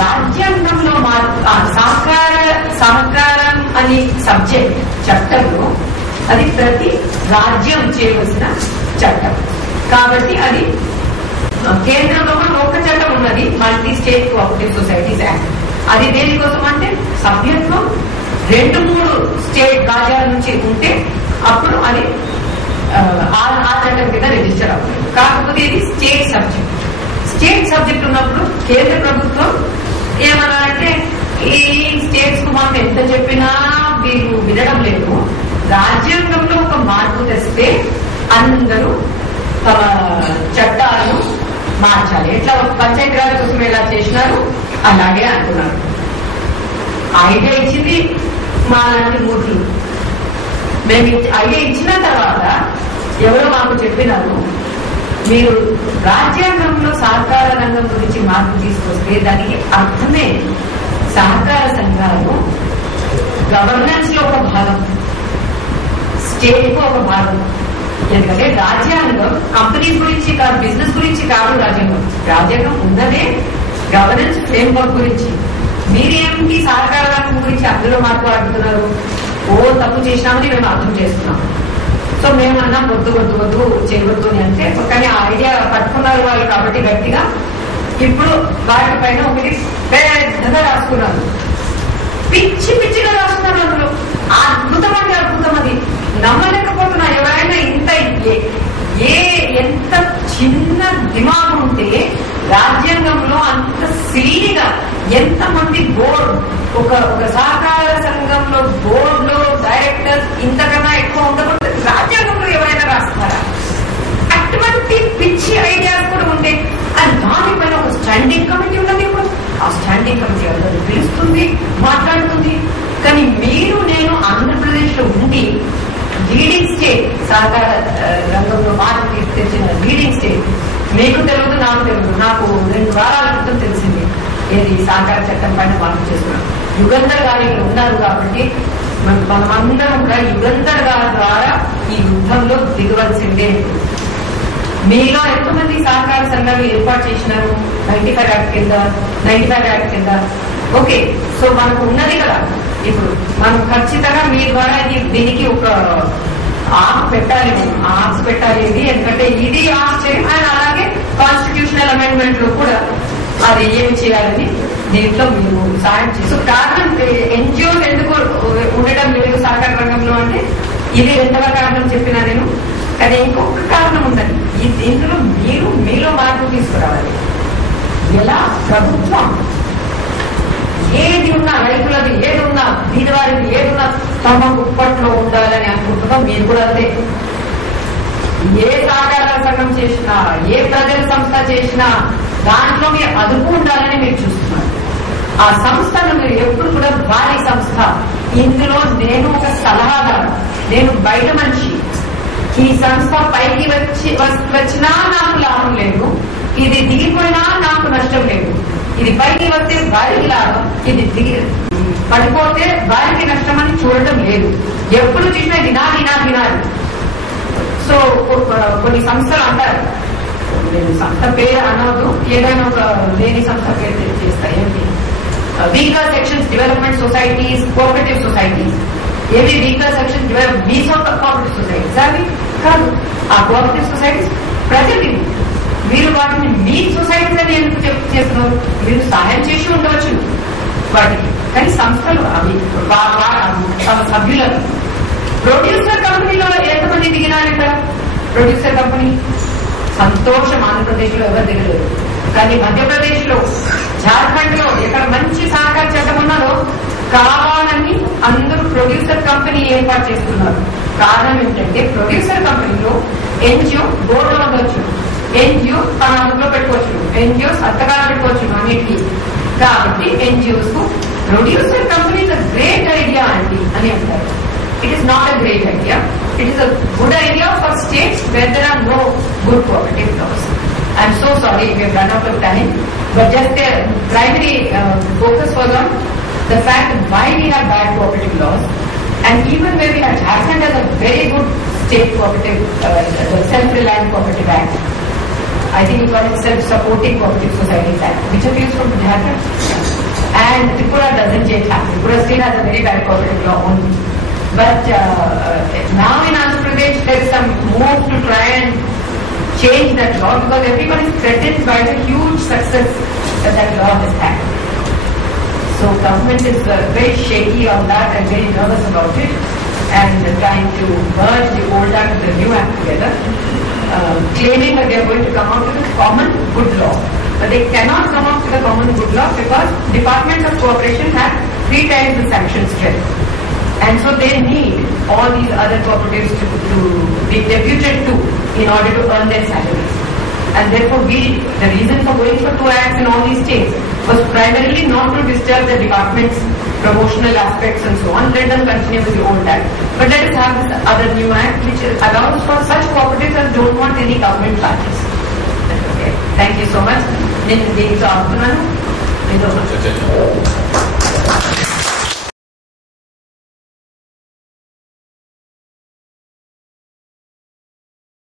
రాజ్యాంగంలో సహకారం అని సబ్జెక్ట్ చట్టంలో అది ప్రతి రాజ్యం చేయవలసిన చట్టం కాబట్టి అది కేంద్రంలో కూడా ఒక చట్టం ఉన్నది, multi state cooperative societies act. అది దేనికోసం అంటే సభ్యత్వం 2-3 స్టేట్ రాజ్యాల నుంచి ఉంటే అప్పుడు అది ఆ చట్టం కింద రిజిస్టర్ అవుతుంది. కాకపోతే ఇది స్టేట్ సబ్జెక్ట్. స్టేట్ సబ్జెక్ట్ ఉన్నప్పుడు కేంద్ర ప్రభుత్వం ఏమన్నారంటే ఈ స్టేట్స్ కు మనం ఎంత చెప్పినా వీరు వినడం లేదు, రాజ్యాంగంలో ఒక మార్పు తెస్తే అందరూ తమ చట్టాలను మార్చాలి. ఎట్లా పంచాయతీరాజ్ కోసం ఎలా చేసినారు అలాగే అంటున్నారు. ఐడియా ఇచ్చింది మా లాంటి మూర్తులు. మేము ఐడియా ఇచ్చిన తర్వాత ఎవరో మాకు చెప్పినారు, మీరు రాజ్యాంగంలో సహకార రంగం గురించి మార్పు తీసుకొస్తే దానికి అర్థమే సహకార సంఘాలు గవర్నెన్స్ లో ఒక భాగం, స్టేట్ కు ఒక భాగం. ఎందుకంటే రాజ్యాంగం కంపెనీస్ గురించి కాదు, బిజినెస్ గురించి కాదు. రాజ్యాంగం ఉన్నదే గవర్నెన్స్ ఫ్రేమ్వర్క్ గురించి. మీరేమిటి సహకార రంగం గురించి అందులో మాట్లాడుతున్నారు? తప్పు చేసినామని మేము అర్థం చేస్తున్నాం. సో మేమన్నా వద్దు చేయవద్దు అని అంటే, కానీ ఆ ఐడియా పట్టుకున్నారు వాళ్ళు కాబట్టి గట్టిగా ఇప్పుడు వాటి పైన ఒకటి పెద్దగా రాసుకున్నారు. పిచ్చిగా రాస్తున్నారు. అందులో అద్భుతం అంటే అద్భుతం. అది నమ్మలేకపోతున్నా. ఎవరైనా ఎంత చిన్న దిమాగు ఉంటే రాజ్యాంగంలో అంత సిలీగా ఎంతమంది బోర్డు ఒక సహకార సంఘంలో బోర్డులో డైరెక్టర్స్ ఇంతకన్నా ఎక్కువ ఉండకూడదు రాజ్యాంగంలో ఎవరైనా రాస్తారా? అటువంటి పిచ్చి ఐడియాస్ కూడా ఉంటే అది దానిపైన ఒక స్టాండింగ్ కమిటీ ఉన్నది. ఇప్పుడు ఆ స్టాండింగ్ కమిటీ అందరూ పిలుస్తుంది, మాట్లాడుతుంది. కానీ మీరు నేను ఆంధ్రప్రదేశ్ లో ఉండి లీడింగ్ స్టేట్ సహకార రంగంలో మార్పు తెచ్చిన లీడింగ్ స్టేట్. మీకు తెలుగు, నాకు తెలుగు. నాకు 2 వారాల క్రితం తెలిసింది ఏది సహకార చట్టం పైన మార్పు చేస్తున్నాం. యుగంధర్ గారు ఇక్కడ ఉన్నారు కాబట్టి మనమందరం కూడా యుగంధర్ గారి ద్వారా ఈ యుద్ధంలో దిగవలసిందే. మీలో ఎంతమంది సహకార సంఘాలు ఏర్పాటు చేసినారు 95 యాక్ట్ కింద? ఓకే, సో మనకు ఉన్నది కదా. ఇప్పుడు మనం ఖచ్చితంగా మీ ద్వారా దీనికి ఒక ఆర్క్ పెట్టాలి. ఆర్క్స్ పెట్టాలి. ఇది ఎందుకంటే ఇది ఆర్క్ చేయాలి. అండ్ అలాగే కాన్స్టిట్యూషనల్ అమెండ్మెంట్ లో కూడా అది ఏమి చేయాలని దీంట్లో మీరు సాయం చేస్తారు. కారణం ఎన్జిఓస్ ఎందుకు ఉండటం లేదు సహకార రంగంలో అంటే ఇది 2వ కారణం చెప్పినా నేను. కానీ ఇంకొక కారణం ఉందండి. ఇందులో మీలో మార్పు తీసుకురావాలి. ఎలా ప్రభుత్వం ఏది ఉన్నా, రైతులది ఏది ఉన్నా, బీదవారిది ఏది ఉన్నా తమ గుప్పట్లో ఉండాలని అనుకుంటున్నాం. మీరు కూడా అదే. ఏ సహకార సంఘం చేసినా, ఏ ప్రజల సంస్థ చేసినా దాంట్లో మీరు అదుపు ఉండాలని మీరు చూస్తున్నారు. ఆ సంస్థను మీరు ఎప్పుడు కూడా భారీ సంస్థ. ఇందులో నేను ఒక సలహాదారు, నేను బయట మనిషి. ఈ సంస్థ పైకి వచ్చినా నాకు లాభం లేదు, ఇది దిగిపోయినా నాకు నష్టం లేదు. ఇది పైకి వస్తే వారికి లాభం, ఇది పడిపోతే వారికి నష్టం అని చూడటం లేదు. ఎప్పుడు చూసినా ఇది నాది. సో కొన్ని సంస్థలు అంటారు, నేను సంస్థ పేరు అనవద్దు, ఏదైనా ఒక లేని సంస్థ పేరు చేస్తాయి. ఏంటి weaker sections development societies, cooperative societies. ఏవి weaker section developments of cooperative societies అవి కాదు. ఆ కోఆపరేటివ్ సొసైటీస్ ప్రజలు మీరు వాటిని మీ సొసైటీస్ అని ఎందుకు చేస్తున్నారు? మీరు సహాయం చేసి ఉండవచ్చు వాటికి, కానీ సంస్థలు అవి తమ సభ్యులను. ప్రొడ్యూసర్ కంపెనీలో ఎంతమంది దిగినారు ఇక్కడ? ప్రొడ్యూసర్ కంపెనీ సంతోషం ఆంధ్రప్రదేశ్ లో ఎవరు దిగలేదు, కానీ మధ్యప్రదేశ్ లో, జార్ఖండ్ లో ఎక్కడ మంచి సహకార చట్టం ఉన్నదో కావాలని అందరూ ప్రొడ్యూసర్ కంపెనీ ఏర్పాటు చేస్తున్నారు. కారణం ఏంటంటే ప్రొడ్యూసర్ కంపెనీలో ఎన్జిఓ బోర్డులో ఉండొచ్చు, ఎన్జిఓ తన అందులో పెట్టుకోవచ్చు, ఎన్జిఓ సంతకాలు పెట్టుకోవచ్చు అన్నిటికీ. కాబట్టి ఎన్జిఓస్ కు producer company is a great idea అండి అని అంటారు. It is not a great idea. It is a good idea for states where there are no good cooperative laws. I am so sorry we have run out of time, but just the primary focus was on the fact why we have bad cooperative laws, and even where we have Jharkhand has a very good state cooperative, self-reliant cooperative act. I think you call it self-supporting cooperative societies act. Which of you is from Jharkhand? And Tripura doesn't yet have. Tripura still has a very bad cooperative law only. But now in Andhra Pradesh there is some move to try and change that law because everyone is threatened by the huge success that law has had. So government is very shaky on that and very nervous about it and trying to merge the old act with the new act together, claiming that they are going to come out with a common good law. But they cannot come out with a common good law because Department of Cooperation have 3 times the sanction strength. And so they need all these other cooperatives to be deputed to in order to earn their salaries. And therefore the reason for going for 2 acts in all these states was primarily not to disturb the department's promotional aspects and so on. Let them continue with the old act. But let us have this other new act which allows for such cooperatives as don't want any government charges. Okay. Thank you so much. నేను దీంతో ఆపుతున్నాను.